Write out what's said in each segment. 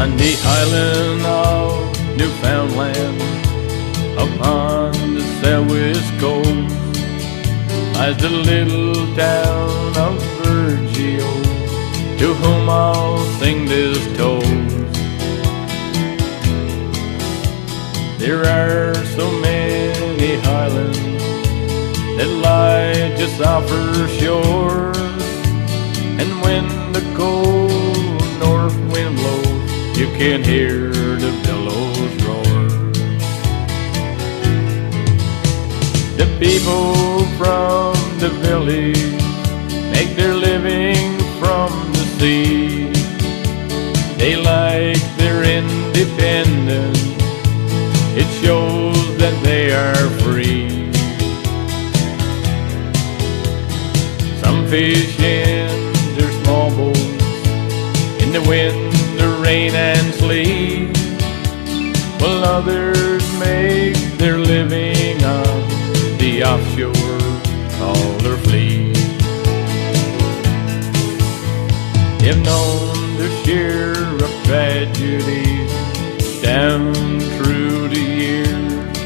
On the island of Newfoundland, upon the southwest coast, lies the little town of Virgil, to whom I'll sing this toast. There are so many highlands that lie just off her shore, and when the cold north wind blows, you can hear the billows roar. The people from the village make their living from the sea. They like their independence. It shows that they are free. Some fish in their small boats in the wind, the rain and sleet, while others make their living on the offshore trawler fleet. They've known their share of tragedies down through the years,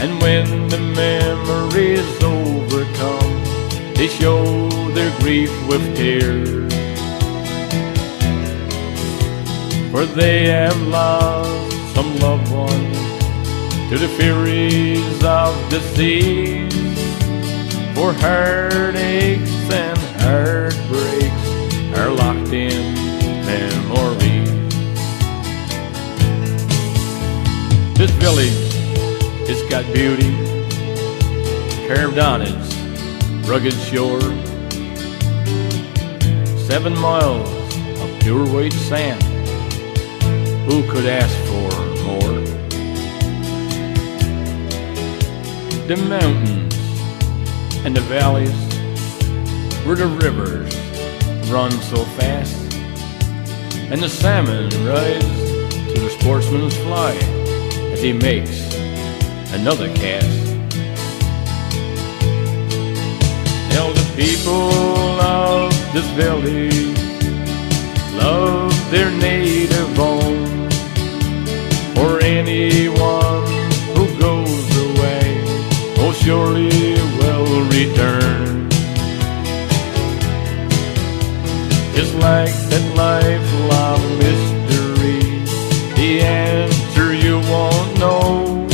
and when the memories overcome, they show their grief with tears. For they have lost some loved ones to the furies of the seas, for heartaches and heartbreaks are locked in memories. This village has got beauty carved on its rugged shore. 7 miles of pure white sand, who could ask for more? The mountains and the valleys where the rivers run so fast, and the salmon rise to the sportsman's fly as he makes another cast. Now the people of this village love their native home, for anyone who goes away will surely will return. Just like that lifelong mystery, the answer you won't know.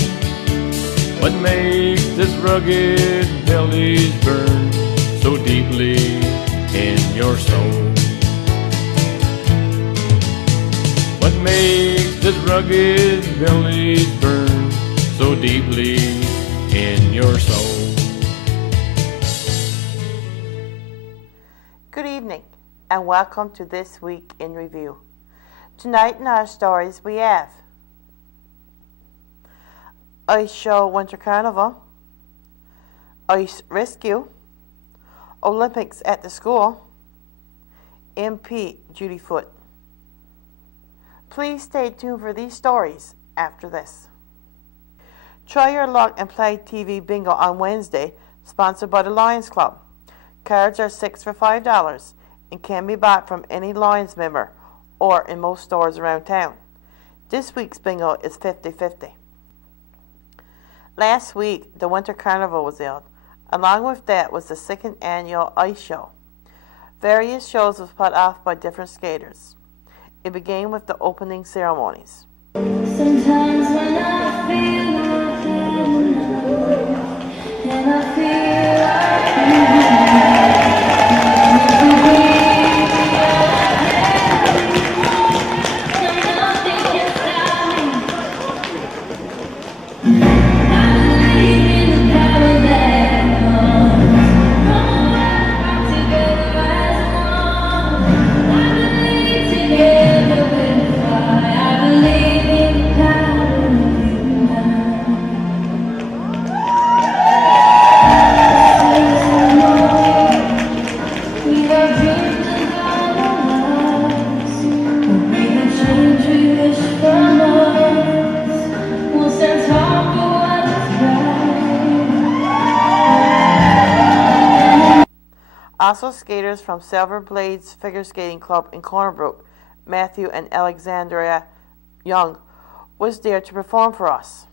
What makes this rugged village burn so deeply in your soul? What makes this rugged village burn so deeply in your soul? Good evening and welcome to This Week in Review. Tonight in our stories we have Ice Show Winter Carnival, Ice Rescue, Olympics at the School, MP Judy Foote. Please stay tuned for these stories after this. Try your luck and play TV bingo on Wednesday, sponsored by the Lions Club. Cards are 6 for $5 and can be bought from any Lions member or in most stores around town. This week's bingo is 50-50. Last week, the Winter Carnival was held. Along with that was the 2nd annual Ice Show. Various shows was put off by different skaters. It began with the opening ceremonies. Sometimes when I feel and I feel Also, skaters from Silver Blades Figure Skating Club in Cornerbrook Matthew and Alexandria Young, was there to perform for us.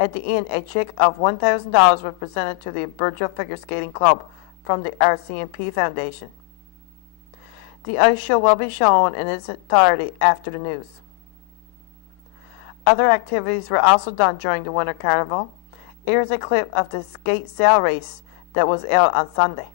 At the end, a check of $1,000 was presented to the Burgeo Figure Skating Club from the RCMP Foundation. The ice show will be shown in its entirety after the news. Other activities were also done during the Winter Carnival. Here is a clip of the skate sail race that was held on Sunday.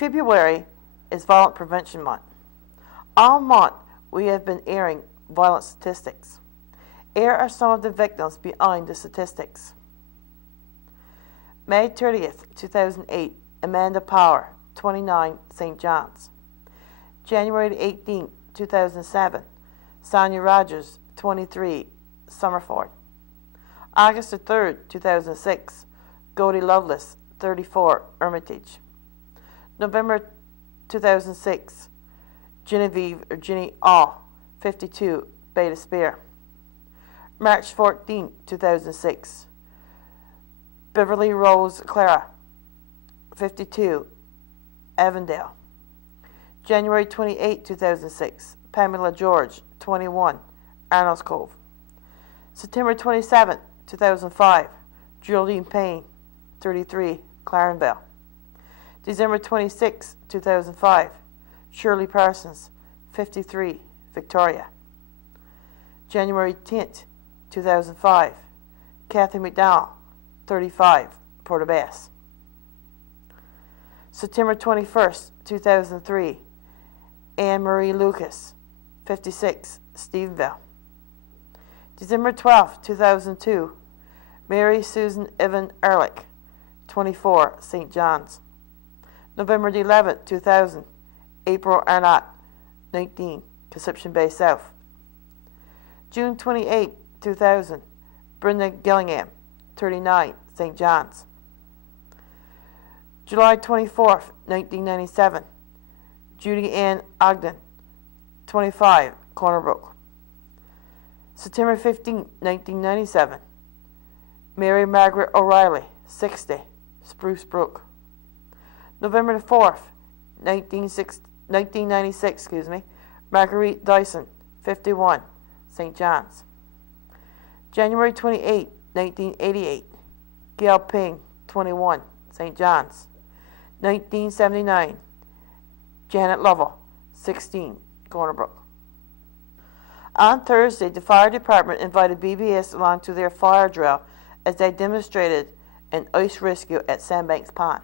February is Violent Prevention Month. All month we have been airing violent statistics. Here are some of the victims behind the statistics. May 30th, 2008, Amanda Power, 29, St. John's. January 18th, 2007, Sonia Rogers, 23, Summerford. August 3rd, 2006, Godie Lovelace, 34, Hermitage. November 2006, Genevieve or Ginny Aw, 52, Bay Spear. March 14, 2006, Beverly Rose Clara, 52, Avondale. January 28, 2006, Pamela George, 21, Arnold's Cove. September 27, 2005, Geraldine Payne, 33, Clarenville. December 26, 2005, Shirley Parsons, 53, Victoria. January 10th, 2005, Kathy McDowell, 35, Port aux Basques. September 21st, 2003, Anne Marie Lucas, 56, Stephenville. December 12th, 2002, Mary Susan Evan Ehrlich, 24, St. John's. November 11th, 2000, April Arnott, 19, Conception Bay South. June 28, 2000, Brenda Gillingham, 39, St. John's. July 24th, 1997, Judy Ann Ogden, 25, Cornerbrook. September 15, 1997, Mary Margaret O'Reilly, 60, Spruce Brook. November 4th, 1996, Marguerite Dyson, 51, St. John's. January 28, 1988, Gail Ping, 21, St. John's. 1979, Janet Lovell, 16, Cornerbrook. On Thursday, the fire department invited BBS along to their fire drill as they demonstrated an ice rescue at Sandbanks Pond.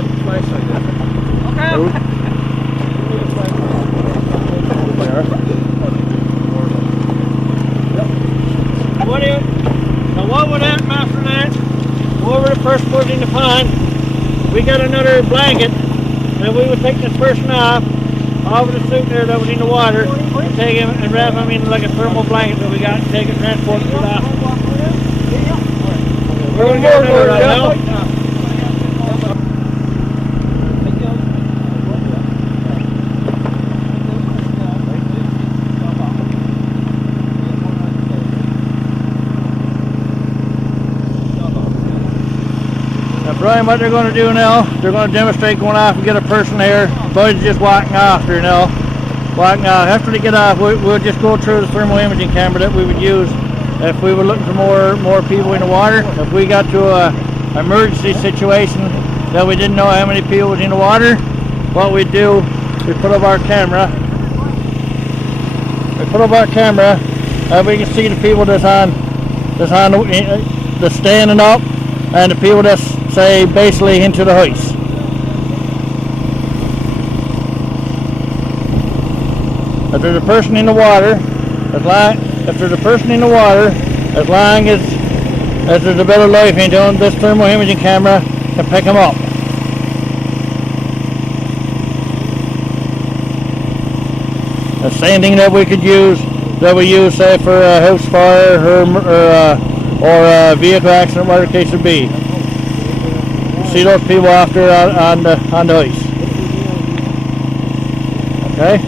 have a flashlight there. Okay. What would happen after that? Whoever the person was in the pond, we got another blanket, and we would take this person off the suit there that was in the water, and take him and wrap him in like a thermal blanket that we got, and take it and transport it off. We're going to go for it right now. Brian, what they're going to do now, they're going to demonstrate going off and get a person there. Boys just walking off there now. Walking off. After they get off, we'll just go through the thermal imaging camera that we would use if we were looking for more people in the water. If we got to an emergency situation that we didn't know how many people was in the water, what we'd do, we put up our camera. And we can see the people that's standing up and the people that's say basically into the hoist. If there's a person in the water, as long as there's a bit of life into them, this thermal imaging camera can pick them up. The same thing that we could use, say for a house fire or a vehicle accident, whatever the case would be. See those people out there on the ice. Okay?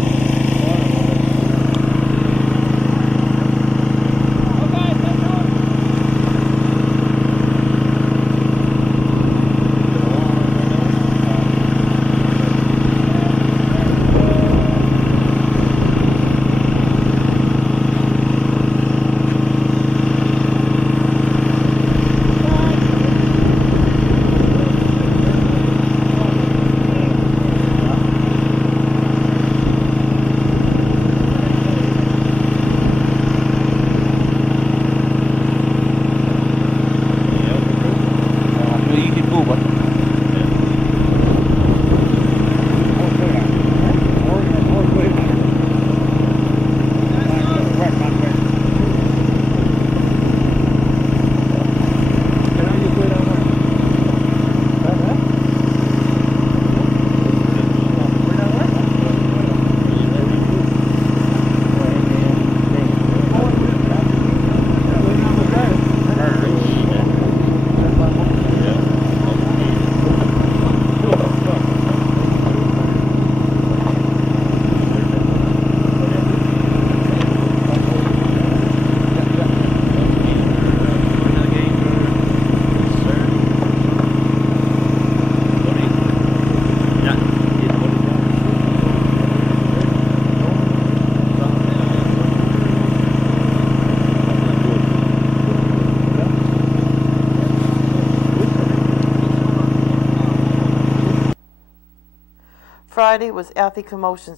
Friday was healthy commotion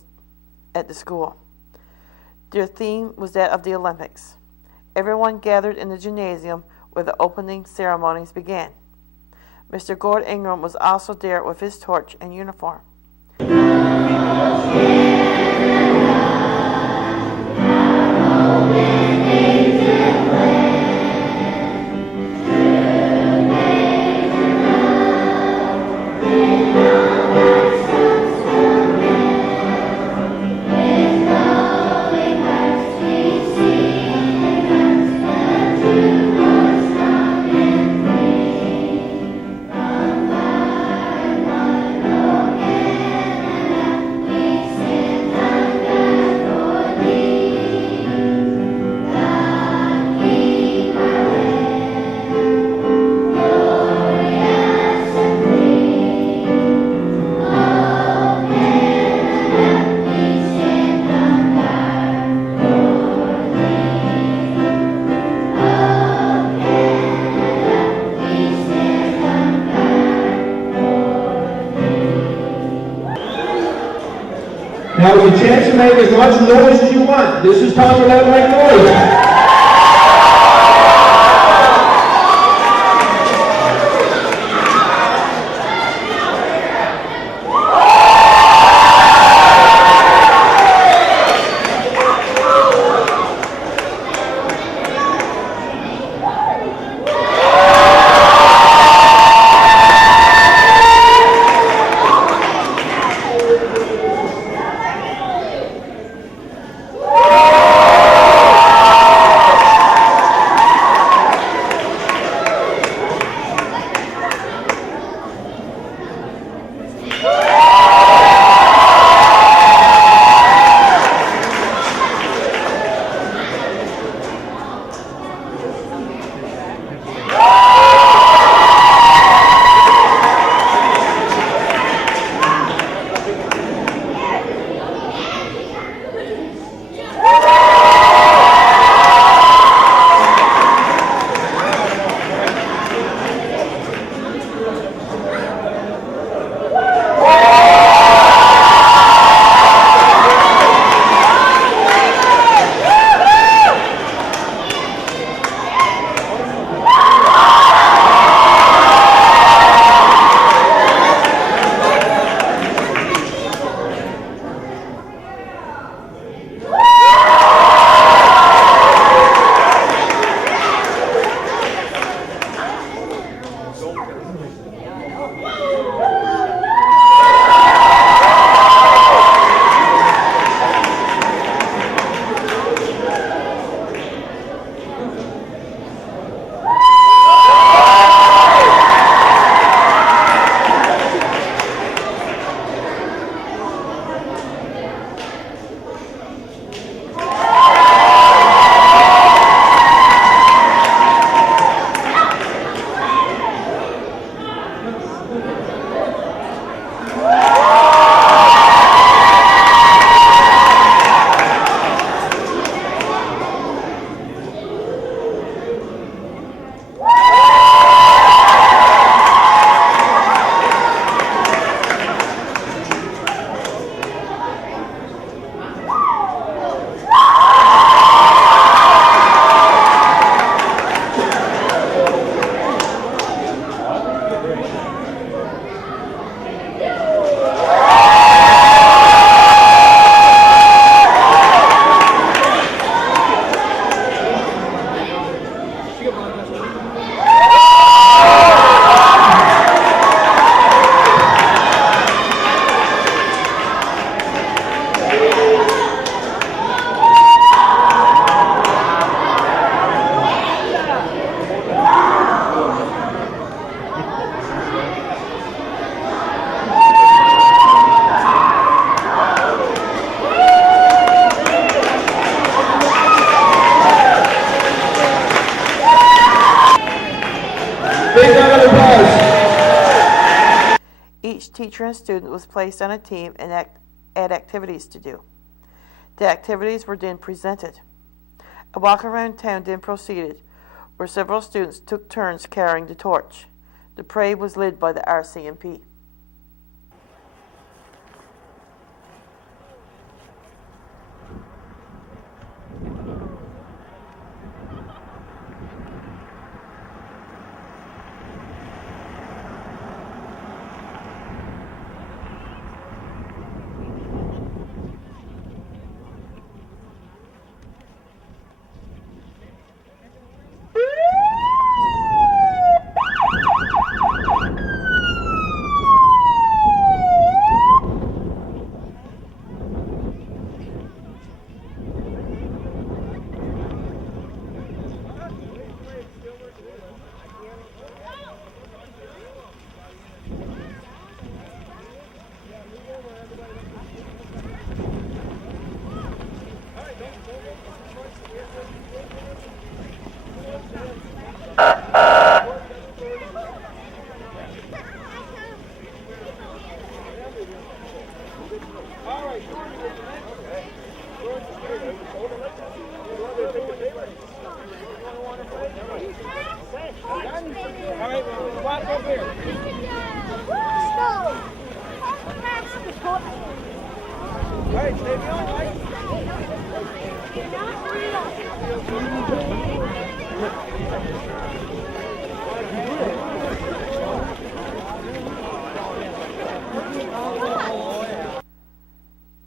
at the school. Their theme was that of the Olympics. Everyone gathered in the gymnasium where the opening ceremonies began. Mr. Gord Ingram was also there with his torch and uniform. Now there's a chance to make as much noise as you want. This is time for that like noise. Each teacher and student was placed on a team and had activities to do. The activities were then presented. A walk around town then proceeded, where several students took turns carrying the torch. The parade was led by the RCMP.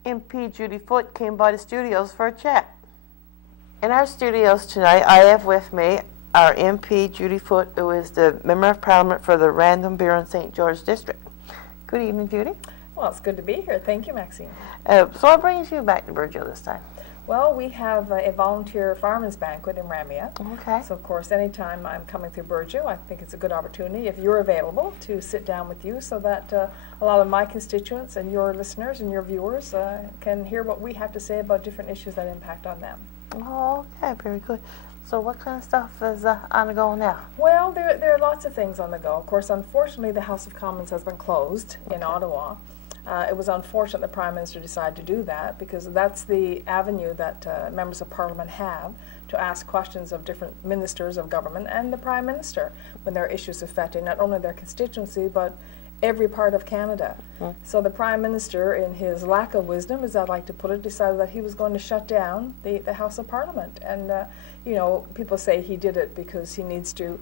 MP Judy Foote came by the studios for a chat. In our studios tonight, I have with me our MP Judy Foote, who is the Member of Parliament for the Random Buren St. George District. Good evening, Judy. Well, it's good to be here. Thank you, Maxine. So what brings you back to Burgeo this time? Well, we have a volunteer fireman's banquet in Ramia. Okay. So, of course, anytime I'm coming through Burgeo, I think it's a good opportunity, if you're available, to sit down with you so that a lot of my constituents and your listeners and your viewers can hear what we have to say about different issues that impact on them. Oh, okay, very good. So what kind of stuff is on the go now? Well, there are lots of things on the go. Of course, unfortunately, the House of Commons has been closed in Ottawa. It was unfortunate the Prime Minister decided to do that, because that's the avenue that members of Parliament have to ask questions of different ministers of government and the Prime Minister when there are issues affecting not only their constituency but every part of Canada. So the Prime Minister, in his lack of wisdom, as I'd like to put it, decided that he was going to shut down the House of Parliament. And, you know, people say he did it because he needs to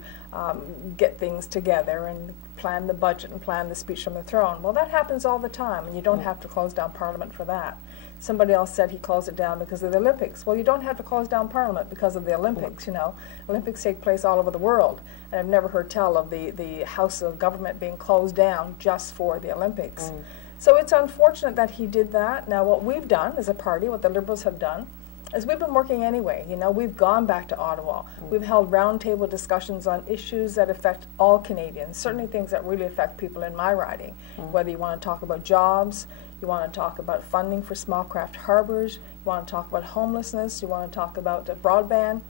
get things together and plan the budget and plan the speech from the throne. Well, that happens all the time, and you don't have to close down Parliament for that. Somebody else said he closed it down because of the Olympics. Well, you don't have to close down Parliament because of the Olympics, you know. Olympics take place all over the world, and I've never heard tell of the House of Government being closed down just for the Olympics. So it's unfortunate that he did that. Now, what we've done as a party, what the Liberals have done, is we've been working anyway. You know, we've gone back to Ottawa. We've held roundtable discussions on issues that affect all Canadians, certainly things that really affect people in my riding, whether you want to talk about jobs, you want to talk about funding for small craft harbors, you want to talk about homelessness, you want to talk about broadband,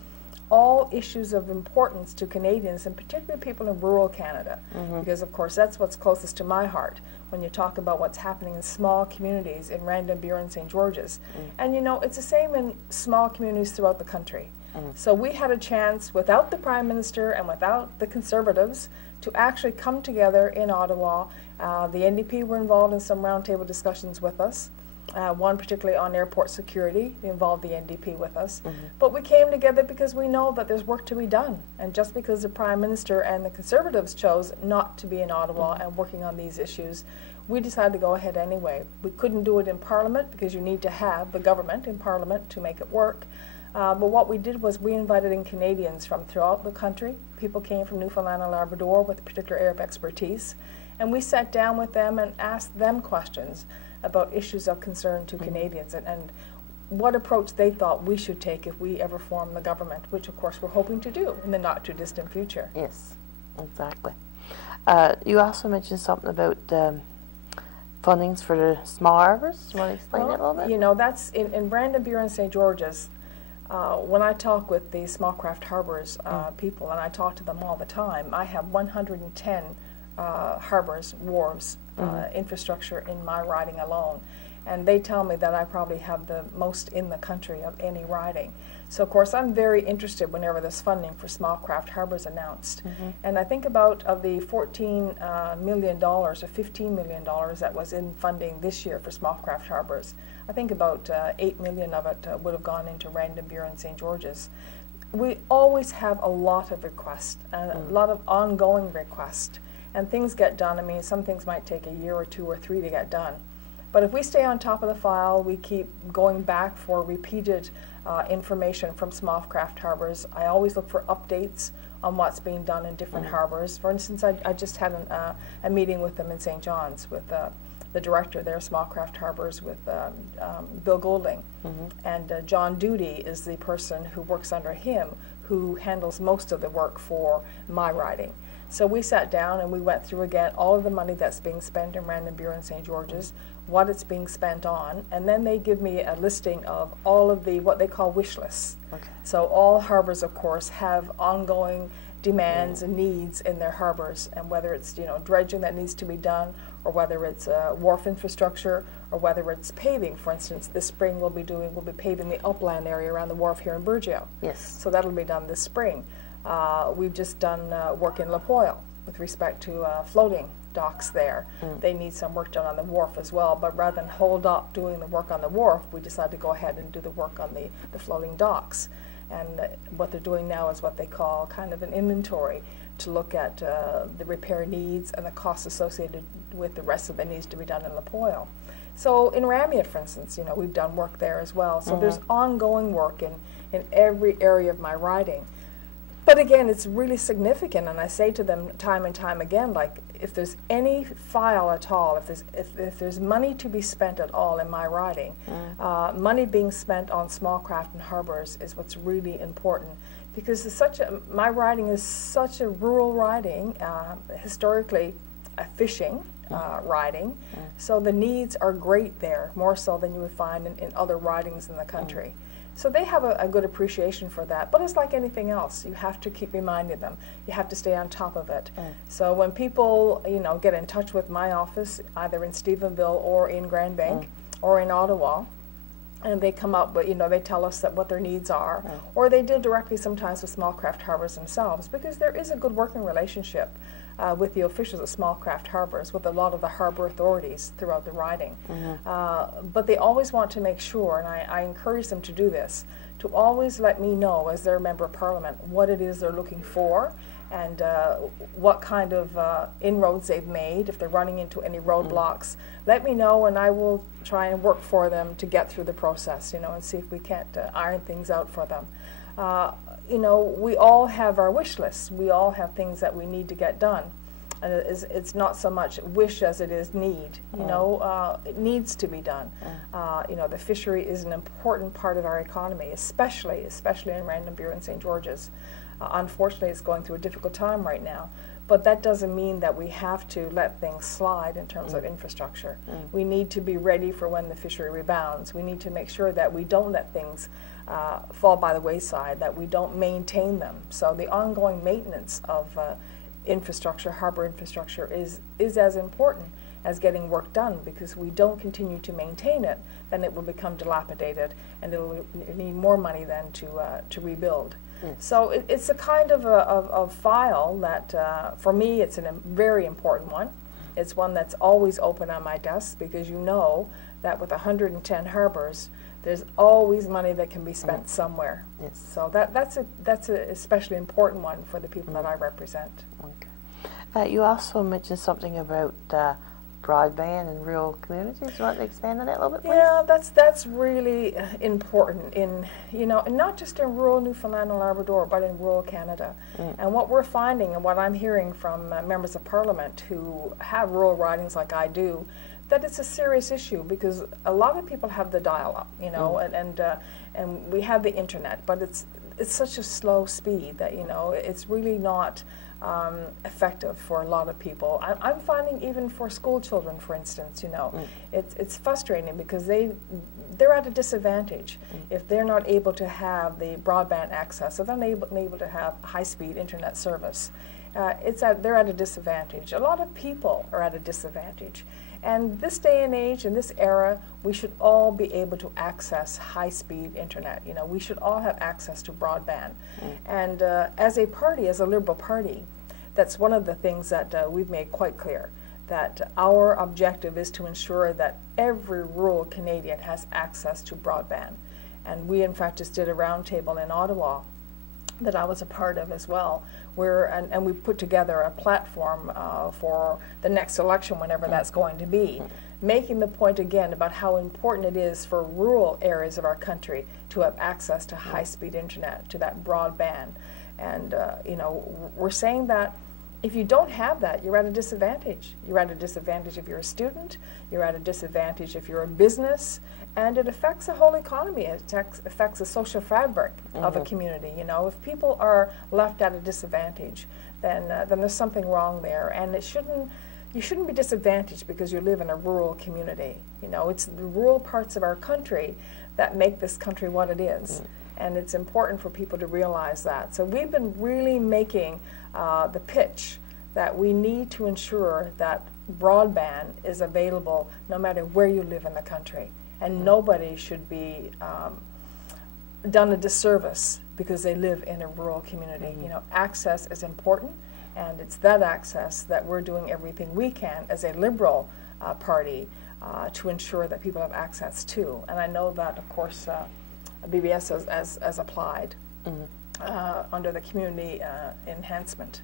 all issues of importance to Canadians, and particularly people in rural Canada, because of course that's what's closest to my heart when you talk about what's happening in small communities in Random Buren St. George's. And you know, it's the same in small communities throughout the country. So we had a chance, without the Prime Minister and without the Conservatives, to actually come together in Ottawa. The NDP were involved in some roundtable discussions with us. One particularly on airport security, they involved the NDP with us. But we came together because we know that there's work to be done. And just because the Prime Minister and the Conservatives chose not to be in Ottawa and working on these issues, we decided to go ahead anyway. We couldn't do it in Parliament because you need to have the government in Parliament to make it work. But what we did was we invited in Canadians from throughout the country. People came from Newfoundland and Labrador with particular area of expertise. And we sat down with them and asked them questions about issues of concern to Canadians and what approach they thought we should take if we ever form the government, which of course we're hoping to do in the not too distant future. Yes, exactly. You also mentioned something about fundings for the small harbors. Do you want to explain that a little bit? You know, that's in Random Buren St. George's. When I talk with the small craft harbors people, and I talk to them all the time, I have 110 harbors, wharves, infrastructure in my riding alone. And they tell me that I probably have the most in the country of any riding. So of course I'm very interested whenever this funding for small craft harbors announced. And I think about of the $14 million or $15 million that was in funding this year for small craft harbors, I think about $8 million of it would have gone into Random Buren St. George's. We always have a lot of requests, a lot of ongoing requests, and things get done. I mean, some things might take a year or 2 or 3 to get done. But if we stay on top of the file, we keep going back for repeated information from small craft harbors. I always look for updates on what's being done in different harbors. For instance, I just had a meeting with them in St. John's with the director there, Small Craft Harbors, with Bill Golding. And John Duty is the person who works under him, who handles most of the work for my riding. So we sat down and we went through again all of the money that's being spent in Random Buren St. George's, what it's being spent on, and then they give me a listing of all of the what they call wish lists. So all harbors, of course, have ongoing demands and needs in their harbors, and whether it's dredging that needs to be done, or whether it's wharf infrastructure, or whether it's paving. For instance, this spring we'll be paving the upland area around the wharf here in Burgeo. Yes. So that'll be done this spring. We've just done work in La Poille with respect to floating docks there. They need some work done on the wharf as well, but rather than hold up doing the work on the wharf, we decided to go ahead and do the work on the floating docks. And what they're doing now is what they call kind of an inventory to look at the repair needs and the costs associated with the rest of that needs to be done in La Poille. So in Ramiot, for instance, we've done work there as well. So there's ongoing work in every area of my riding. But again, it's really significant, and I say to them time and time again, like, if there's any file at all, if there's money to be spent at all in my riding, money being spent on small craft and harbors is what's really important, because my riding is such a rural riding, historically a fishing riding, so the needs are great there, more so than you would find in other ridings in the country. So they have a good appreciation for that, but it's like anything else. You have to keep reminding them. You have to stay on top of it. So when people, get in touch with my office, either in Stephenville or in Grand Bank or in Ottawa, and they come up, but they tell us what their needs are, or they deal directly sometimes with small craft harbors themselves, because there is a good working relationship with the officials at small craft harbors, with a lot of the harbor authorities throughout the riding. But they always want to make sure, and I encourage them to do this, to always let me know as their member of parliament what it is they're looking for, and what kind of inroads they've made, if they're running into any roadblocks. Let me know, and I will try and work for them to get through the process, and see if we can't iron things out for them. We all have our wish lists. We all have things that we need to get done. And it's not so much wish as it is need. It needs to be done. The fishery is an important part of our economy, especially in Random Buren St. George's. Unfortunately, it's going through a difficult time right now. But that doesn't mean that we have to let things slide in terms of infrastructure. We need to be ready for when the fishery rebounds. We need to make sure that we don't let things fall by the wayside, that we don't maintain them. So the ongoing maintenance of infrastructure, harbor infrastructure, is as important as getting work done, because if we don't continue to maintain it, then it will become dilapidated, and it will need more money then to rebuild. So it's a kind of file that, for me, it's a very important one. It's one that's always open on my desk, because that with 110 harbors, there's always money that can be spent somewhere. So that's a especially important one for the people that I represent. You also mentioned something about broadband in rural communities. Do you want to expand on that a little bit, please? Yeah, that's really important and not just in rural Newfoundland and Labrador, but in rural Canada. And what we're finding, and what I'm hearing from members of Parliament who have rural ridings like I do, that it's a serious issue, because a lot of people have the dial-up, and we have the internet, but it's such a slow speed that it's really not effective for a lot of people. I'm finding even for school children, for instance, it's frustrating, because they're at a disadvantage if they're not able to have the broadband access, if they're not able to have high-speed internet service. they're at a disadvantage. A lot of people are at a disadvantage. And this day and age, in this era, we should all be able to access high-speed internet. You know, we should all have access to broadband. And as a party, as a Liberal Party, that's one of the things that we've made quite clear, that our objective is to ensure that every rural Canadian has access to broadband. And we, in fact, just did a roundtable in Ottawa that I was a part of as well, and we put together a platform for the next election, whenever that's going to be, making the point again about how important it is for rural areas of our country to have access to high-speed internet, to that broadband. And you know, we're saying that if you don't have that, you're at a disadvantage. You're at a disadvantage if you're a student, you're at a disadvantage if you're a business, and it affects the whole economy. It affects the social fabric of a community. You know, if people are left at a disadvantage, then there's something wrong there, and you shouldn't be disadvantaged because you live in a rural community. You know, it's the rural parts of our country that make this country what it is. And it's important for people to realize that. So we've been really making the pitch that we need to ensure that broadband is available no matter where you live in the country. And nobody should be done a disservice because they live in a rural community. You know, access is important, and it's that access that we're doing everything we can as a Liberal party to ensure that people have access to. And I know that, of course, BBS has applied under the community enhancement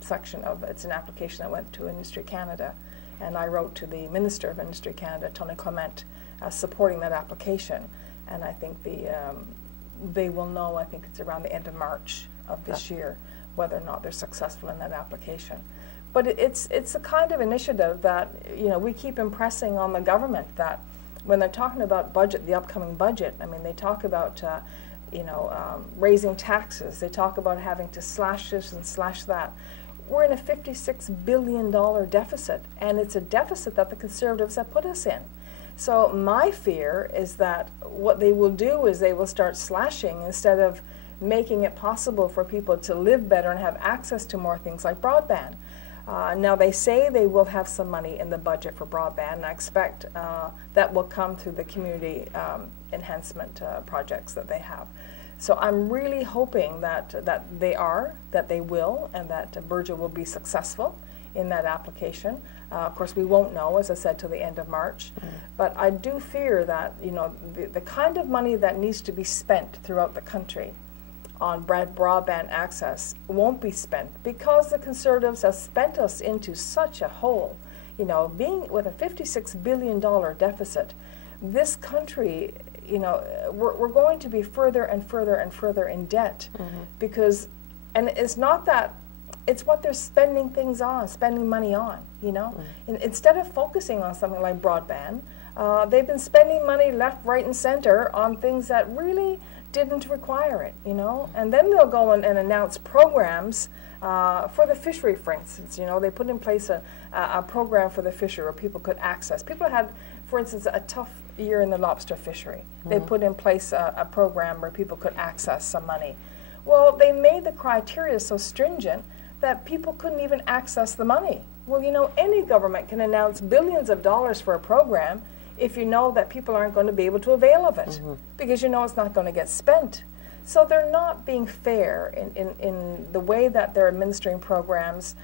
section of it's an application that went to Industry Canada, and I wrote to the Minister of Industry Canada, Tony Clement, supporting that application. And I think they will know, I think it's around the end of March of this year, whether or not they're successful in that application. But it's a kind of initiative that, you know, we keep impressing on the government that when they're talking about budget, the upcoming budget, I mean, they talk about, raising taxes. They talk about having to slash this and slash that. We're in a $56 billion deficit, and it's a deficit that the Conservatives have put us in. So my fear is that what they will do is they will start slashing instead of making it possible for people to live better and have access to more things like broadband. Now, they say they will have some money in the budget for broadband, and I expect that will come through the community enhancement projects that they have. So I'm really hoping that they will, and that Burja will be successful in that application. Of course, we won't know, as I said, till the end of March. But I do fear that, you know, the kind of money that needs to be spent throughout the country on broadband access won't be spent because the Conservatives have spent us into such a hole. You know, being with a $56 billion deficit, this country, you know, we're going to be further and further and further in debt because, and it's not that, it's what they're spending money on, you know. Instead of focusing on something like broadband, they've been spending money left, right, and center on things that really didn't require it, you know. And then they'll go and announce programs for the fishery, for instance. You know, they put in place a program for the fishery where people could access. People had, for instance, a tough year in the lobster fishery. They put in place a program where people could access some money. Well, they made the criteria so stringent that people couldn't even access the money. Well, you know, any government can announce billions of dollars for a program if you know that people aren't going to be able to avail of it because you know it's not going to get spent. So they're not being fair in the way that they're administering programs,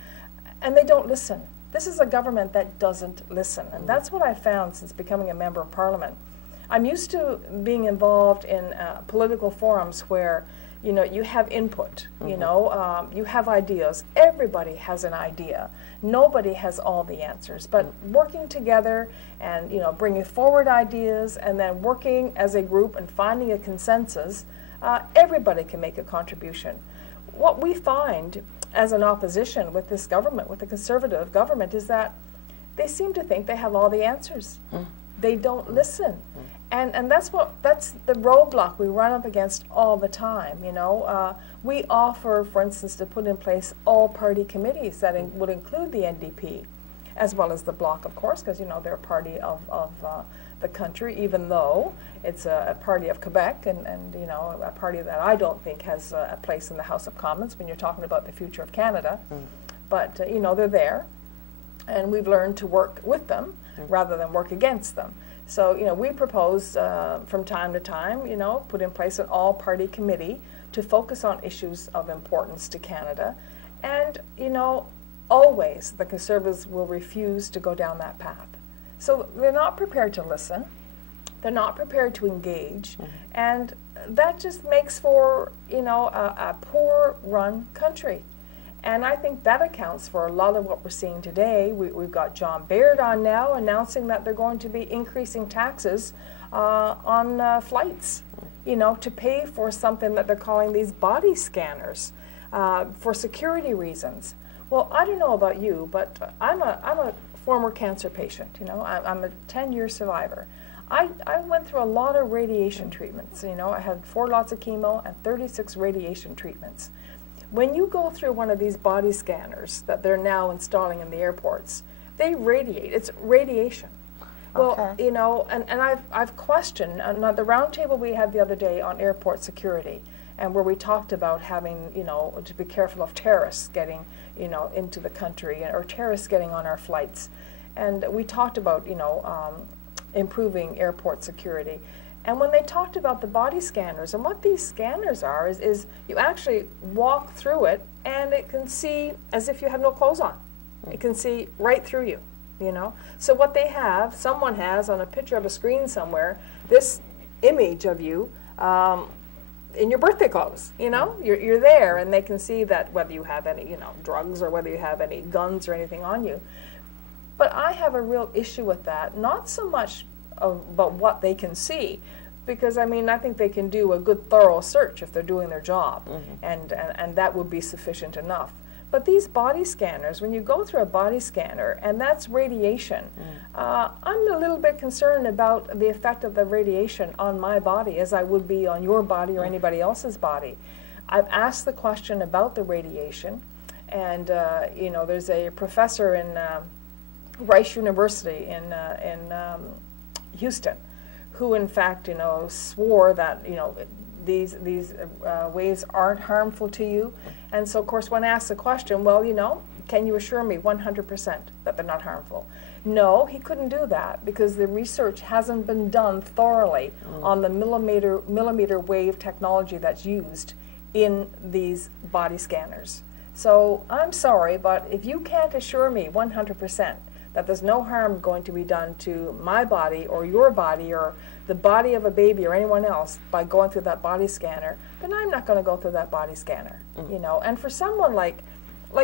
and they don't listen. This is a government that doesn't listen, and that's what I found since becoming a member of Parliament. I'm used to being involved in political forums where, you know, you have input, you know, you have ideas. Everybody has an idea. Nobody has all the answers, but working together and, you know, bringing forward ideas and then working as a group and finding a consensus, everybody can make a contribution. What we find as an opposition with this government, with the Conservative government, is that they seem to think they have all the answers. They don't listen. And that's the roadblock we run up against all the time, you know. We offer, for instance, to put in place all-party committees that would include the NDP. as well as the Bloc, of course, because, you know, they're a party of the country, even though it's a party of Quebec and, you know, a party that I don't think has a place in the House of Commons when you're talking about the future of Canada. But, you know, they're there, and we've learned to work with them rather than work against them. So, you know, we propose from time to time, you know, put in place an all-party committee to focus on issues of importance to Canada. And, you know, always the Conservatives will refuse to go down that path. So they're not prepared to listen. They're not prepared to engage. And that just makes for, you know, a poor-run country. And I think that accounts for a lot of what we're seeing today. We've got John Baird on now announcing that they're going to be increasing taxes on flights, you know, to pay for something that they're calling these body scanners for security reasons. Well, I don't know about you, but I'm a former cancer patient, you know. I'm a 10-year survivor. I went through a lot of radiation treatments, you know. I had 4 lots of chemo and 36 radiation treatments. When you go through one of these body scanners that they're now installing in the airports, they radiate. It's radiation. Well, you know, and I've questioned, now the roundtable we had the other day on airport security, and where we talked about having, you know, to be careful of terrorists getting, you know, into the country, or terrorists getting on our flights. And we talked about, you know, improving airport security. And when they talked about the body scanners, and what these scanners are is you actually walk through it and it can see as if you have no clothes on. It can see right through you, you know. So what they have, someone has on a picture of a screen somewhere, this image of you in your birthday clothes, you know. You're there, and they can see that whether you have any, you know, drugs or whether you have any guns or anything on you. But I have a real issue with that, not so much about what they can see, because I mean, I think they can do a good thorough search if they're doing their job, and that would be sufficient enough. But these body scanners, when you go through a body scanner, and that's radiation, I'm a little bit concerned about the effect of the radiation on my body, as I would be on your body or anybody else's body. I've asked the question about the radiation, and you know, there's a professor in Rice University in Houston, who in fact, you know, swore that, you know, these waves aren't harmful to you. And so of course when asked the question, well, you know, can you assure me 100% that they're not harmful? No, he couldn't do that because the research hasn't been done thoroughly on the millimeter wave technology that's used in these body scanners. So I'm sorry, but if you can't assure me 100% that there's no harm going to be done to my body or your body or the body of a baby or anyone else by going through that body scanner, then I'm not going to go through that body scanner, you know. And for someone like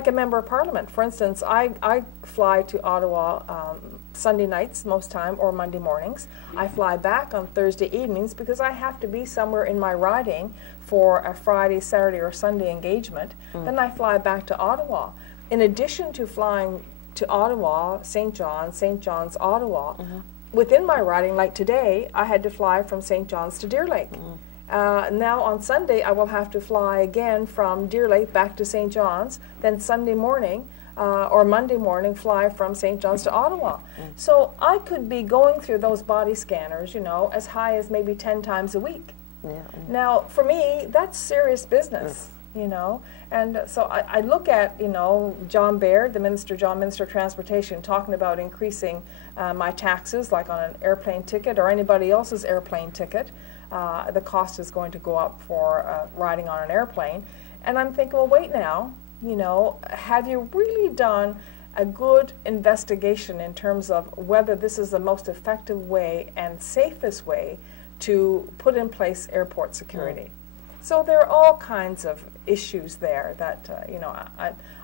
a member of parliament, for instance, I fly to Ottawa Sunday nights most time or Monday mornings. I fly back on Thursday evenings because I have to be somewhere in my riding for a Friday, Saturday, or Sunday engagement. Then I fly back to Ottawa. In addition to flying to Ottawa, St. John's, Ottawa. Within my riding, like today, I had to fly from St. John's to Deer Lake. Now on Sunday, I will have to fly again from Deer Lake back to St. John's, then Sunday morning or Monday morning fly from St. John's to Ottawa. So I could be going through those body scanners, you know, as high as maybe 10 times a week. Now, for me, that's serious business. You know, and so I look at, you know, John Baird, the Minister of Transportation, talking about increasing my taxes, like on an airplane ticket or anybody else's airplane ticket. The cost is going to go up for riding on an airplane. And I'm thinking, well, wait now, you know, have you really done a good investigation in terms of whether this is the most effective way and safest way to put in place airport security? So there are all kinds of issues there that, you know,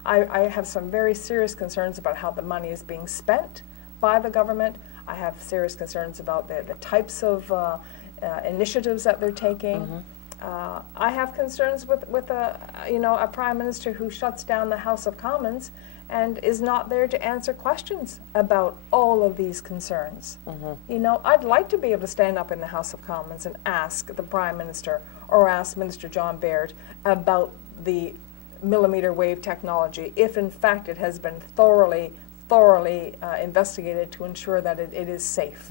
I have some very serious concerns about how the money is being spent by the government. I have serious concerns about the types of initiatives that they're taking. I have concerns with a prime minister who shuts down the House of Commons and is not there to answer questions about all of these concerns. You know, I'd like to be able to stand up in the House of Commons and ask the Prime Minister or ask Minister John Baird about the millimeter wave technology, if in fact it has been thoroughly thoroughly investigated to ensure that it is safe.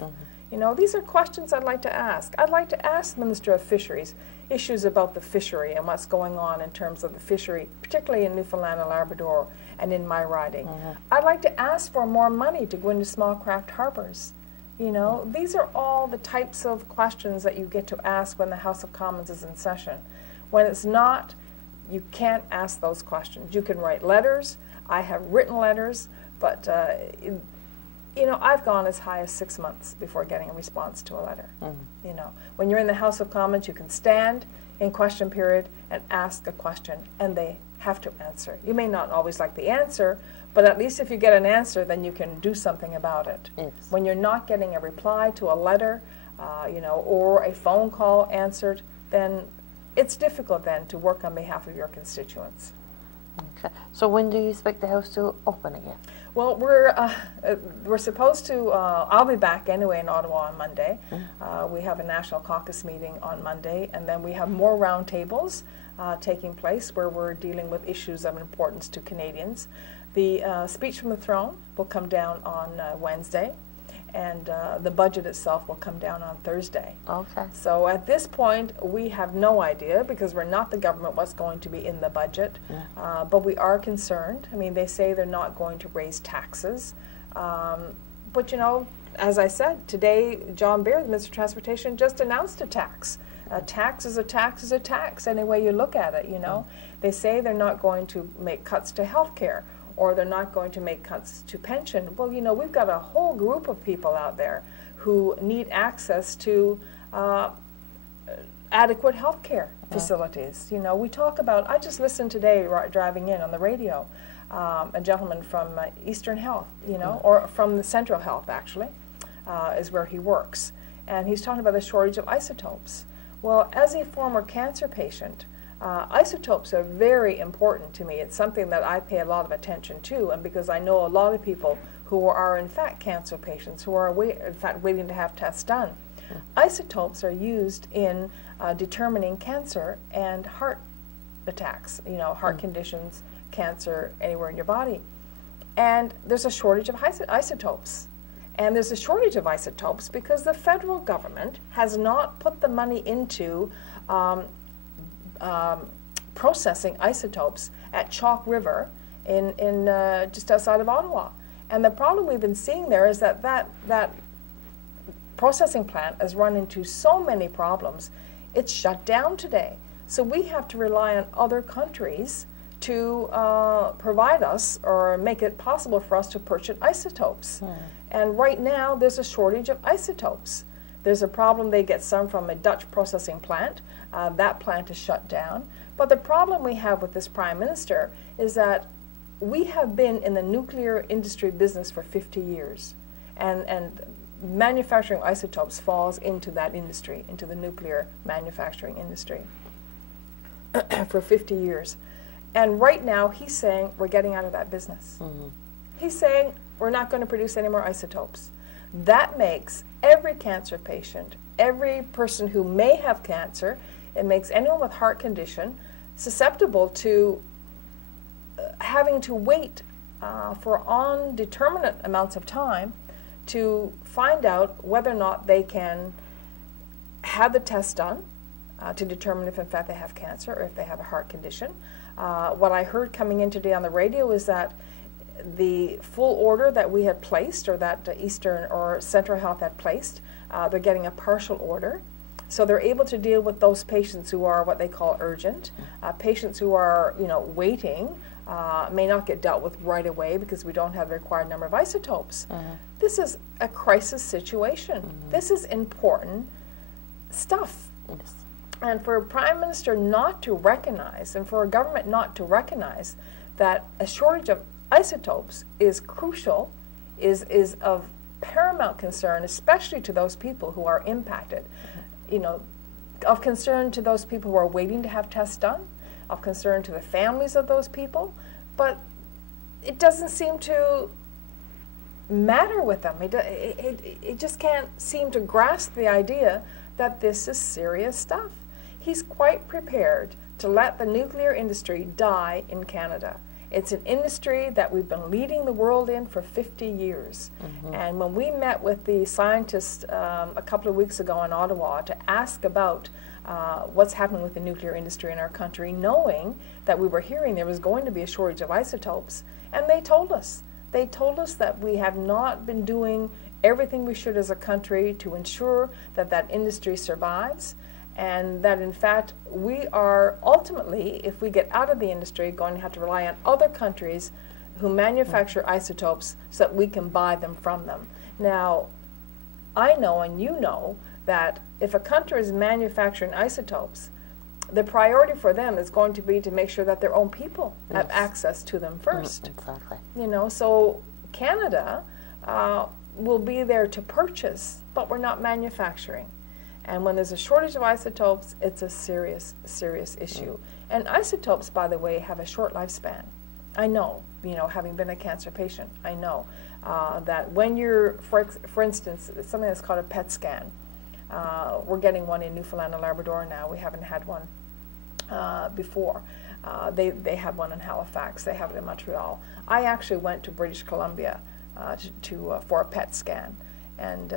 You know, these are questions I'd like to ask. I'd like to ask the Minister of Fisheries issues about the fishery and what's going on in terms of the fishery, particularly in Newfoundland and Labrador and in my riding. I'd like to ask for more money to go into small craft harbors. You know, these are all the types of questions that you get to ask when the House of Commons is in session. When it's not, you can't ask those questions. You can write letters. I have written letters, but you know, I've gone as high as 6 months before getting a response to a letter. You know, when you're in the House of Commons, you can stand in question period and ask a question, and they have to answer. You may not always like the answer, but at least if you get an answer, then you can do something about it. Yes. When you're not getting a reply to a letter, you know, or a phone call answered, then it's difficult then to work on behalf of your constituents. Okay. So when do you expect the House to open again? Well, we're supposed to, I'll be back anyway in Ottawa on Monday. We have a National Caucus meeting on Monday, and then we have more roundtables taking place where we're dealing with issues of importance to Canadians. The speech from the throne will come down on Wednesday, and the budget itself will come down on Thursday. Okay. So at this point, we have no idea, because we're not the government, what's going to be in the budget. But we are concerned. I mean, they say they're not going to raise taxes. But, you know, as I said, today, John Beard, the Minister of Transportation, just announced a tax. A tax is a tax is a tax, any way you look at it, you know. They say they're not going to make cuts to health care, or they're not going to make cuts to pension. Well, you know, we've got a whole group of people out there who need access to adequate health care facilities. You know, we talk about, I just listened today driving in on the radio, a gentleman from Eastern Health, you know, or from the Central Health actually, is where he works. And he's talking about the shortage of isotopes. Well, as a former cancer patient, isotopes are very important to me. It's something that I pay a lot of attention to, and because I know a lot of people who are in fact cancer patients who are in fact waiting to have tests done. Isotopes are used in determining cancer and heart attacks, you know, heart conditions, cancer, anywhere in your body. And there's a shortage of isotopes. And there's a shortage of isotopes because the federal government has not put the money into processing isotopes at Chalk River in just outside of Ottawa. And the problem we've been seeing there is that processing plant has run into so many problems, it's shut down today. So we have to rely on other countries to provide us or make it possible for us to purchase isotopes. And right now there's a shortage of isotopes. There's a problem, they get some from a Dutch processing plant. That plant is shut down. But the problem we have with this Prime Minister is that we have been in the nuclear industry business for 50 years. And manufacturing isotopes falls into that industry, into the nuclear manufacturing industry for 50 years. And right now he's saying we're getting out of that business. He's saying we're not going to produce any more isotopes. That makes every cancer patient, every person who may have cancer, it makes anyone with heart condition susceptible to having to wait for indeterminate amounts of time to find out whether or not they can have the test done to determine if in fact they have cancer or if they have a heart condition. What I heard coming in today on the radio is that the full order that we had placed, or that Eastern or Central Health had placed, they're getting a partial order. So they're able to deal with those patients who are what they call urgent. Patients who are, you know, waiting may not get dealt with right away because we don't have the required number of isotopes. This is a crisis situation. This is important stuff. And for a Prime Minister not to recognize, and for a government not to recognize that a shortage of isotopes is crucial, is of paramount concern, especially to those people who are impacted. You know, of concern to those people who are waiting to have tests done, of concern to the families of those people, but it doesn't seem to matter with them. It just can't seem to grasp the idea that this is serious stuff. He's quite prepared to let the nuclear industry die in Canada. It's an industry that we've been leading the world in for 50 years. And when we met with the scientists a couple of weeks ago in Ottawa to ask about what's happening with the nuclear industry in our country, knowing that we were hearing there was going to be a shortage of isotopes, and they told us that we have not been doing everything we should as a country to ensure that that industry survives, and that in fact we are ultimately, if we get out of the industry, going to have to rely on other countries who manufacture isotopes so that we can buy them from them. Now, I know and you know that if a country is manufacturing isotopes, the priority for them is going to be to make sure that their own people have access to them first. Exactly. You know, so Canada will be there to purchase, but we're not manufacturing. And when there's a shortage of isotopes, it's a serious, serious issue. And isotopes, by the way, have a short lifespan. I know, you know, having been a cancer patient, I know that when you're, for instance, something that's called a PET scan, we're getting one in Newfoundland and Labrador now. We haven't had one before. They have one in Halifax. They have it in Montreal. I actually went to British Columbia for a PET scan. And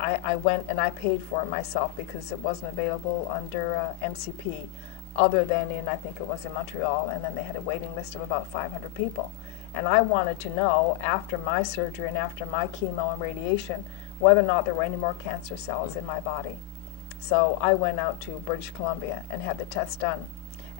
I went and I paid for it myself because it wasn't available under MCP, other than in, I think it was in Montreal, and then they had a waiting list of about 500 people. And I wanted to know, after my surgery and after my chemo and radiation, whether or not there were any more cancer cells in my body. So I went out to British Columbia and had the test done.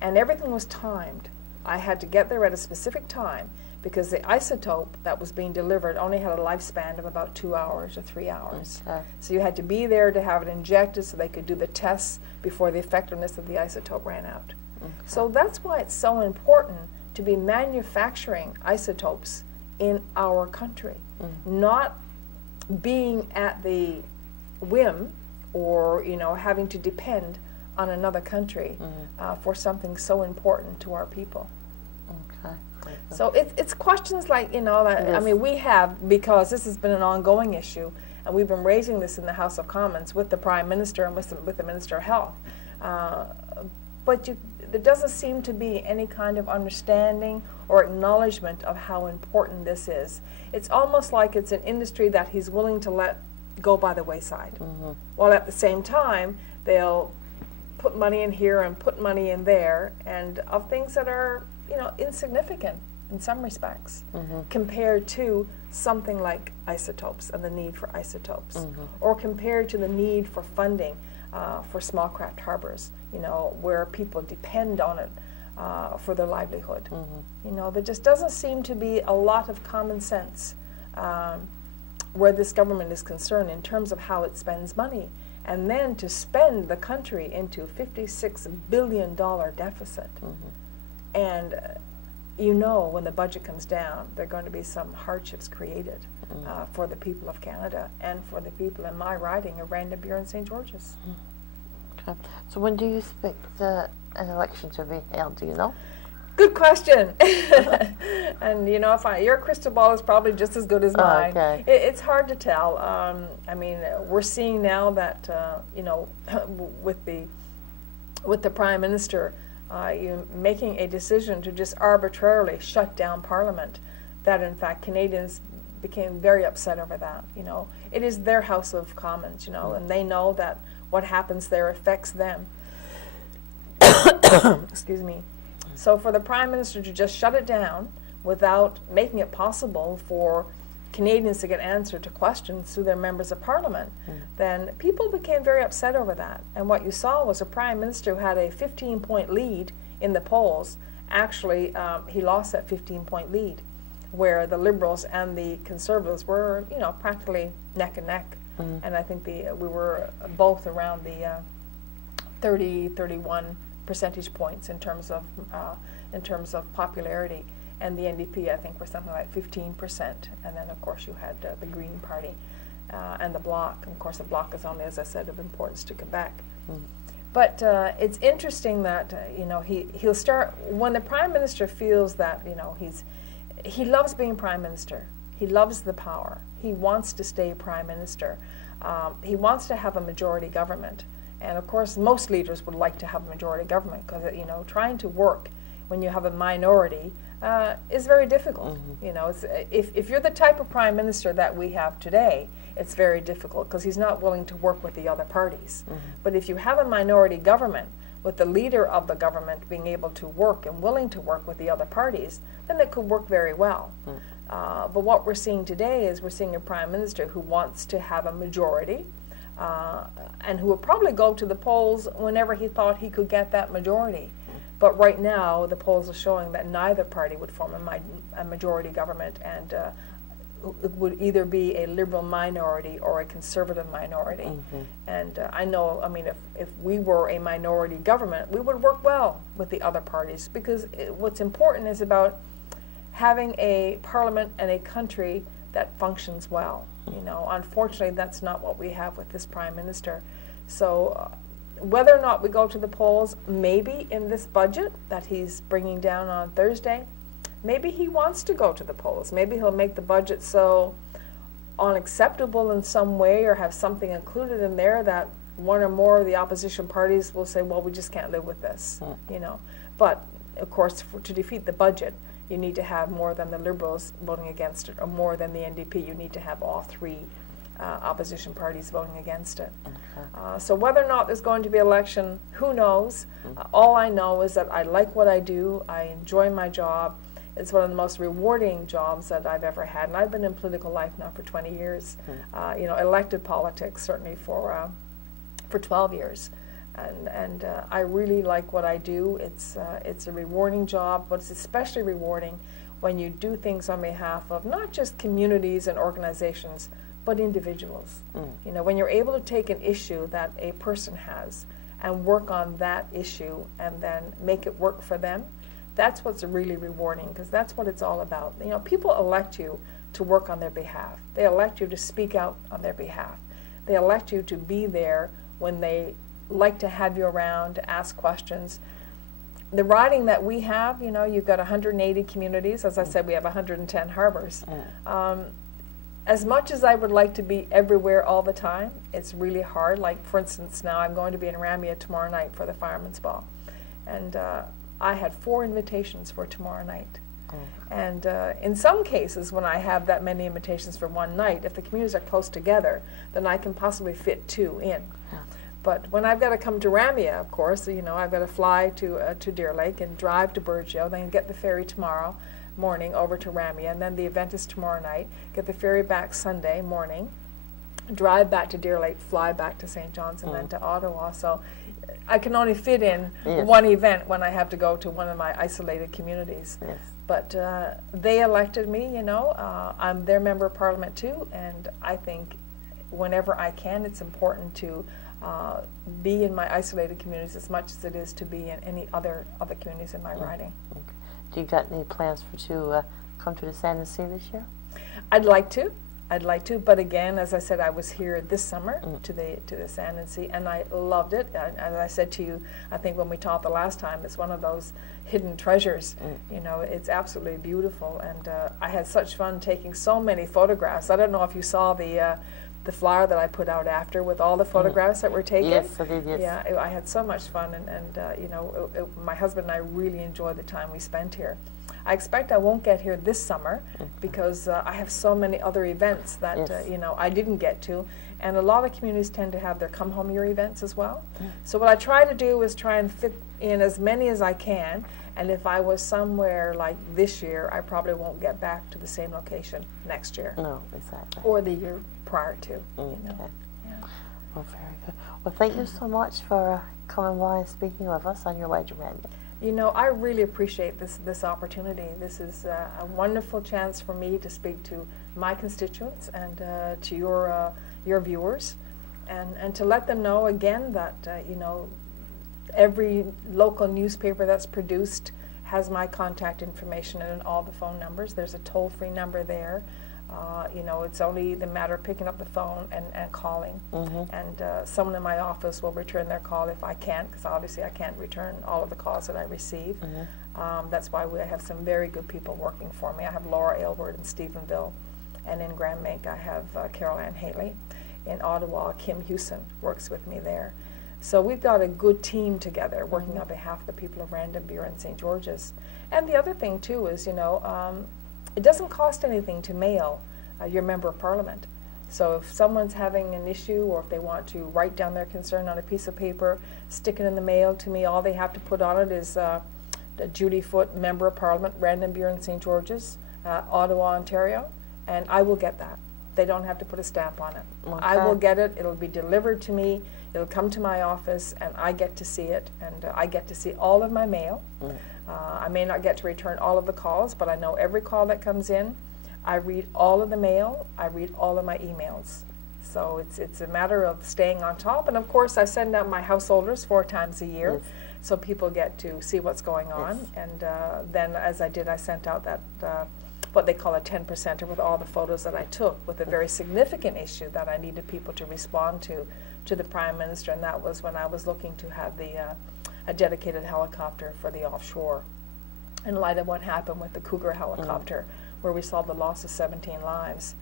And everything was timed. I had to get there at a specific time because the isotope that was being delivered only had a lifespan of about 2 hours or 3 hours. Okay. So you had to be there to have it injected so they could do the tests before the effectiveness of the isotope ran out. Okay. So that's why it's so important to be manufacturing isotopes in our country, not being at the whim or, you know, having to depend on another country for something so important to our people. Okay. So it's questions like, you know, that, I mean, we have, because this has been an ongoing issue, and we've been raising this in the House of Commons with the Prime Minister and with the Minister of Health. But there doesn't seem to be any kind of understanding or acknowledgement of how important this is. It's almost like it's an industry that he's willing to let go by the wayside. While at the same time, they'll put money in here and put money in there, and of things that are, you know, insignificant in some respects compared to something like isotopes and the need for isotopes, or compared to the need for funding for small craft harbors, you know, where people depend on it for their livelihood. You know, there just doesn't seem to be a lot of common sense where this government is concerned in terms of how it spends money. And then to spend the country into a $56 billion deficit. And you know, when the budget comes down, there are going to be some hardships created for the people of Canada and for the people in my riding of Randabuhr and St. George's. Okay. So when do you expect an election to be held, do you know? Good question. And you know, your crystal ball is probably just as good as mine. Okay. It's hard to tell. I mean, we're seeing now that you know, with the Prime Minister making a decision to just arbitrarily shut down Parliament, that in fact Canadians became very upset over that. You know, it is their House of Commons, you know, and they know that what happens there affects them. Excuse me. So for the Prime Minister to just shut it down without making it possible for Canadians to get answered to questions through their members of Parliament, then people became very upset over that. And what you saw was a Prime Minister who had a 15-point lead in the polls. Actually, he lost that 15-point lead, where the Liberals and the Conservatives were, you know, practically neck and neck. And I think we were both around the 31 percentage points in terms of popularity, and the NDP I think were something like 15%, and then of course you had the Green Party and the Bloc. And of course the Bloc is only, as I said, of importance to Quebec. But it's interesting that you know, he'll start when the Prime Minister feels that, you know, he loves being Prime Minister. He loves the power. He wants to stay Prime Minister. He wants to have a majority government. And of course, most leaders would like to have a majority government because, you know, trying to work when you have a minority is very difficult. You know, it's, if you're the type of prime minister that we have today, it's very difficult because he's not willing to work with the other parties. But if you have a minority government with the leader of the government being able to work and willing to work with the other parties, then it could work very well. But what we're seeing today is we're seeing a prime minister who wants to have a majority and who will probably go to the polls whenever he thought he could get that majority. But right now, the polls are showing that neither party would form a majority government, and it would either be a liberal minority or a conservative minority. And I know, I mean, if we were a minority government, we would work well with the other parties, because what's important is about having a parliament and a country that functions well. You know, unfortunately, that's not what we have with this prime minister. So whether or not we go to the polls, maybe in this budget that he's bringing down on Thursday, maybe he wants to go to the polls. Maybe he'll make the budget so unacceptable in some way, or have something included in there that one or more of the opposition parties will say, well, we just can't live with this, you know. But of course, to defeat the budget, you need to have more than the Liberals voting against it, or more than the NDP. You need to have all three opposition parties voting against it. So whether or not there's going to be election, who knows? All I know is that I like what I do. I enjoy my job. It's one of the most rewarding jobs that I've ever had, and I've been in political life now for 20 years. You know, elected politics certainly for 12 years, and I really like what I do. It's a rewarding job, but it's especially rewarding when you do things on behalf of not just communities and organizations, but individuals. You know, when you're able to take an issue that a person has and work on that issue and then make it work for them, that's what's really rewarding, because that's what it's all about. You know, people elect you to work on their behalf. They elect you to speak out on their behalf. They elect you to be there when they like to have you around, to ask questions. The riding that we have, you know, you've got 180 communities. As I said, we have 110 harbors. As much as I would like to be everywhere all the time, it's really hard. Like, for instance, now I'm going to be in Ramia tomorrow night for the Fireman's Ball. And I had 4 invitations for tomorrow night. And in some cases, when I have that many invitations for one night, if the communities are close together, then I can possibly fit 2 in. But when I've got to come to Ramia, of course, you know, I've got to fly to Deer Lake and drive to Burgeo, then get the ferry tomorrow morning over to Ramia, and then the event is tomorrow night, get the ferry back Sunday morning, drive back to Deer Lake, fly back to St. John's, and then to Ottawa. So I can only fit in one event when I have to go to one of my isolated communities. But they elected me, you know, I'm their member of parliament too, and I think whenever I can, it's important to be in my isolated communities as much as it is to be in any other communities in my riding. Do you got any plans to come to the Sand and Sea this year? I'd like to, but again, as I said, I was here this summer to the Sand and Sea, and I loved it. As I said to you, I think when we talked the last time, it's one of those hidden treasures. You know, it's absolutely beautiful, and I had such fun taking so many photographs. I don't know if you saw the flyer that I put out after with all the photographs that were taken. Yes, I did, yes. Yeah, I had so much fun, and you know, my husband and I really enjoyed the time we spent here. I expect I won't get here this summer because I have so many other events that you know, I didn't get to, and a lot of communities tend to have their come home year events as well. So what I try to do is try and fit in as many as I can, and if I was somewhere like this year, I probably won't get back to the same location next year. No, exactly. Or the year prior to. You know. Yeah. Well, very good. Well, thank you so much for coming by and speaking with us on your way to Ramia. You know, I really appreciate this opportunity. This is a wonderful chance for me to speak to my constituents and to your viewers, and to let them know again that you know, every local newspaper that's produced has my contact information and all the phone numbers. There's a toll-free number there. You know, it's only the matter of picking up the phone and calling. And someone in my office will return their call if I can't, because obviously I can't return all of the calls that I receive. That's why we have some very good people working for me. I have Laura Aylward in Stephenville, and in Grand Mink I have Carol Ann Haley. In Ottawa, Kim Hewson works with me there. So we've got a good team together working on behalf of the people of Randenbury and St. George's. And the other thing too is, you know, it doesn't cost anything to mail your member of parliament. So if someone's having an issue, or if they want to write down their concern on a piece of paper, stick it in the mail to me, all they have to put on it is Judy Foote, Member of Parliament, Randenbury and St. George's, Ottawa, Ontario, and I will get that. They don't have to put a stamp on it. Okay. I will get it, it'll be delivered to me, it'll come to my office, and I get to see it, and I get to see all of my mail. I may not get to return all of the calls, but I know every call that comes in. I read all of the mail, I read all of my emails. So it's a matter of staying on top, and of course I send out my householders 4 times a year, so people get to see what's going on. And then, as I did, I sent out that what they call a 10%er with all the photos that I took with a very significant issue that I needed people to respond to the Prime Minister, and that was when I was looking to have a dedicated helicopter for the offshore, in light of what happened with the Cougar helicopter, where we saw the loss of 17 lives.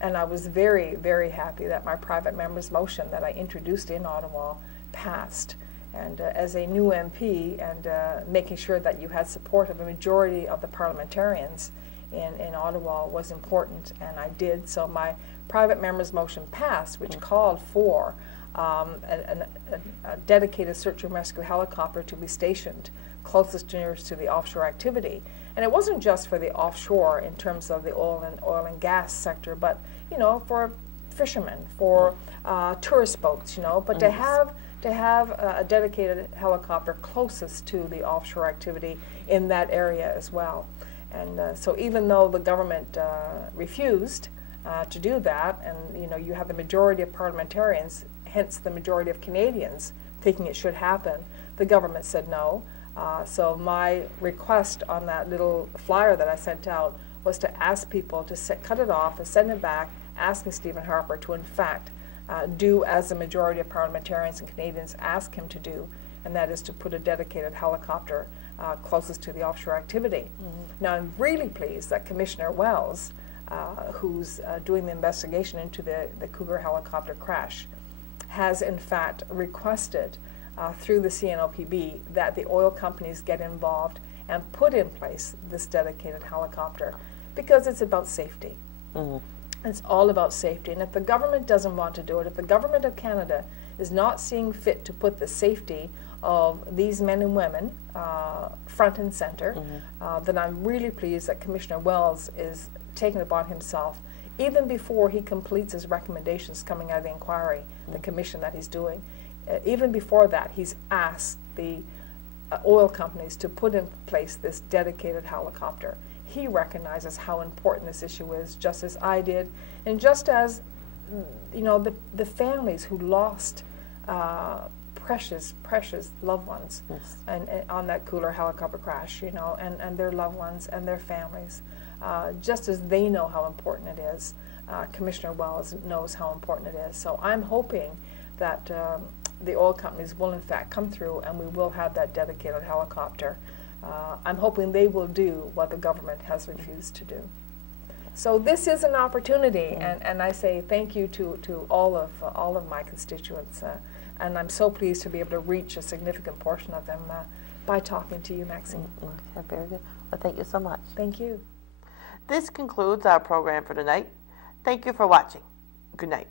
And I was very, very happy that my private member's motion that I introduced in Ottawa passed. And as a new MP, and making sure that you had support of a majority of the parliamentarians in Ottawa was important, and I did. So my private member's motion passed, which called for a dedicated search and rescue helicopter to be stationed closest nearest to the offshore activity. And it wasn't just for the offshore in terms of the oil and gas sector, but, you know, for fishermen, for tourist boats, you know, but to have a dedicated helicopter closest to the offshore activity in that area as well. And so even though the government refused to do that, and, you know, you have the majority of parliamentarians, hence the majority of Canadians, thinking it should happen, the government said no. So my request on that little flyer that I sent out was to ask people to cut it off and send it back, asking Stephen Harper to, in fact, do as the majority of parliamentarians and Canadians ask him to do, and that is to put a dedicated helicopter closest to the offshore activity. Now, I'm really pleased that Commissioner Wells, who's doing the investigation into the Cougar helicopter crash, has in fact requested through the CNOPB that the oil companies get involved and put in place this dedicated helicopter, because it's about safety. It's all about safety. And if the government doesn't want to do it, if the government of Canada is not seeing fit to put the safety of these men and women front and center, then I'm really pleased that Commissioner Wells is taking it upon himself, even before he completes his recommendations coming out of the inquiry, the commission that he's doing. Even before that, he's asked the oil companies to put in place this dedicated helicopter. He recognizes how important this issue is, just as I did, and just as, you know, the families who lost precious loved ones and on that Cougar helicopter crash, you know, and their loved ones and their families. Just as they know how important it is, Commissioner Wells knows how important it is. So I'm hoping that the oil companies will in fact come through, and we will have that dedicated helicopter. I'm hoping they will do what the government has refused to do. So this is an opportunity, and I say thank you to all of my constituents, and I'm so pleased to be able to reach a significant portion of them by talking to you, Maxine. Okay, very good. Well, thank you so much. Thank you. This concludes our program for tonight. Thank you for watching. Good night.